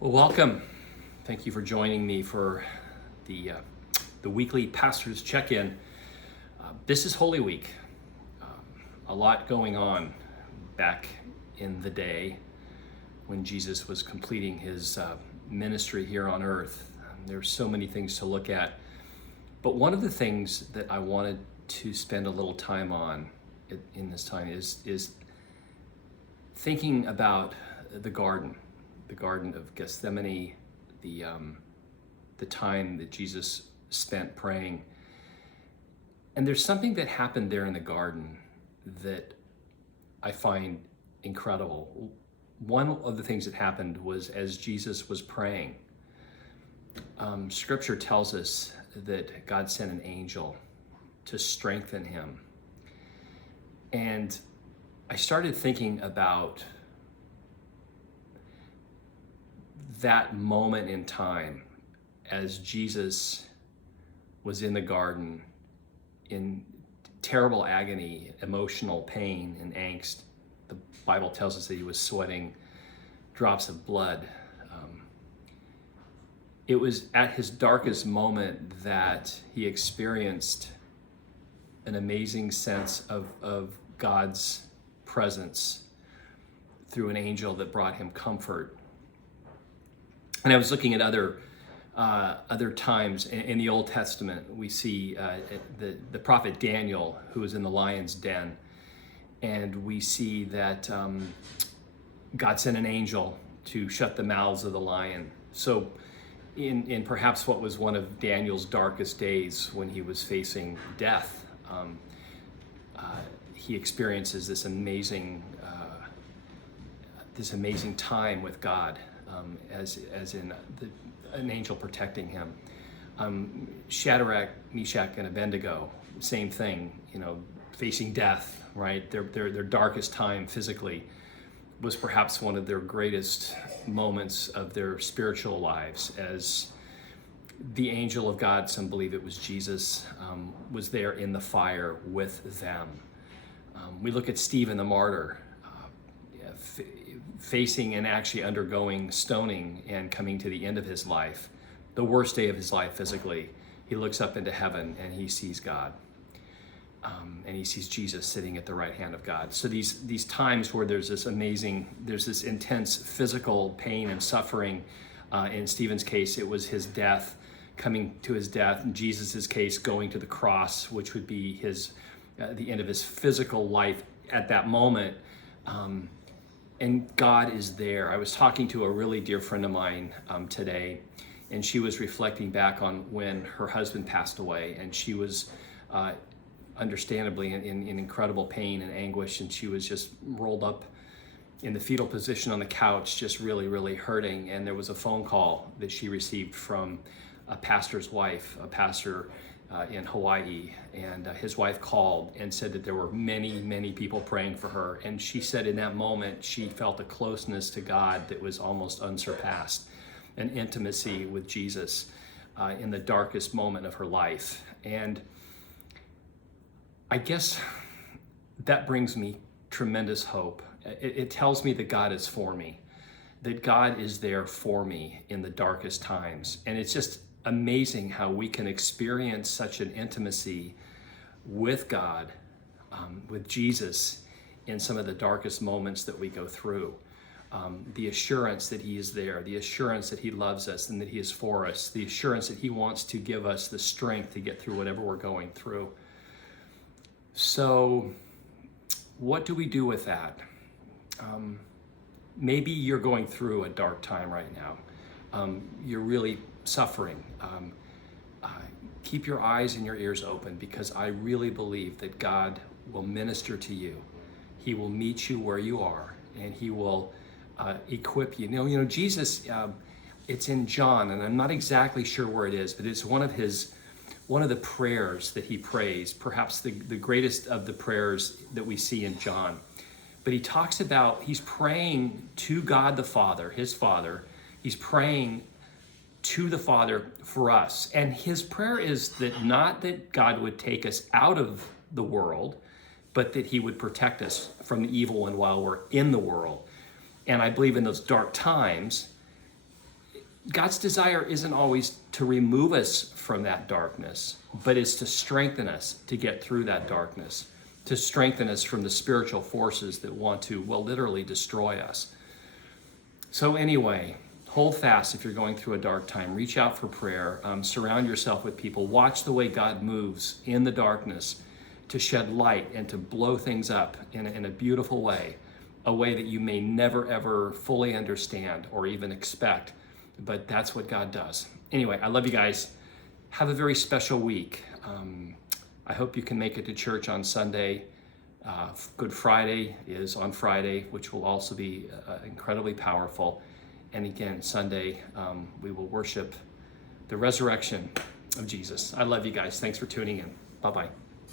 Well, welcome. Thank you for joining me for the weekly Pastor's Check-In. This is Holy Week. A lot going on back in the day when Jesus was completing his ministry here on earth. There's so many things to look at. But one of the things that I wanted to spend a little time on in this time is thinking about the Garden of Gethsemane, the time that Jesus spent praying. And there's something that happened there in the garden that I find incredible. One of the things that happened was as Jesus was praying, Scripture tells us that God sent an angel to strengthen him. And I started thinking about that moment in time as Jesus was in the garden in terrible agony, emotional pain and angst. The Bible tells us that he was sweating drops of blood. It was at his darkest moment that he experienced an amazing sense of God's presence through an angel that brought him comfort. And I was looking at other times in the Old Testament. We see the prophet Daniel, who was in the lion's den, and we see that God sent an angel to shut the mouths of the lion. So in perhaps what was one of Daniel's darkest days when he was facing death, he experiences this amazing time with God. As in an angel protecting him. Shadrach, Meshach, and Abednego, same thing, facing death, right? Their darkest time physically was perhaps one of their greatest moments of their spiritual lives, as the angel of God, some believe it was Jesus, was there in the fire with them. We look at Stephen the martyr, facing and actually undergoing stoning and coming to the end of his life, the worst day of his life physically. He looks up into heaven and he sees God, and he sees Jesus sitting at the right hand of God. So these times where there's this intense physical pain and suffering. In Stephen's case, it was his death, coming to his death. In Jesus's case, going to the cross, which would be the end of his physical life at that moment. And God is there. I was talking to a really dear friend of mine today, and she was reflecting back on when her husband passed away, and she was understandably in incredible pain and anguish, and she was just rolled up in the fetal position on the couch, just really, really hurting. And there was a phone call that she received from a pastor's wife, a pastor in Hawaii, and his wife called and said that there were many, many people praying for her. And she said in that moment, she felt a closeness to God that was almost unsurpassed, an intimacy with Jesus in the darkest moment of her life. And I guess that brings me tremendous hope. It tells me that God is for me, that God is there for me in the darkest times. And it's just amazing how we can experience such an intimacy with God, with Jesus, in some of the darkest moments that we go through. The assurance that he is there, the assurance that he loves us and that he is for us, the assurance that he wants to give us the strength to get through whatever we're going through. So what do we do with that? Maybe you're going through a dark time right now. You're really suffering. Keep your eyes and your ears open, because I really believe that God will minister to you. He will meet you where you are, and he will equip you. Jesus, it's in John, and I'm not exactly sure where it is, but it's one of the prayers that he prays, perhaps the greatest of the prayers that we see in John. But he talks about, he's praying to God the Father, his Father. He's praying to the Father for us. And his prayer is that not that God would take us out of the world, but that he would protect us from the evil one while we're in the world. And I believe in those dark times, God's desire isn't always to remove us from that darkness, but is to strengthen us to get through that darkness, to strengthen us from the spiritual forces that want to, well, literally destroy us. So anyway, hold fast if you're going through a dark time. Reach out for prayer. Surround yourself with people. Watch the way God moves in the darkness to shed light and to blow things up in a beautiful way, a way that you may never, ever fully understand or even expect. But that's what God does. Anyway, I love you guys. Have a very special week. I hope you can make it to church on Sunday. Good Friday is on Friday, which will also be incredibly powerful. And again, Sunday, we will worship the resurrection of Jesus. I love you guys. Thanks for tuning in. Bye-bye.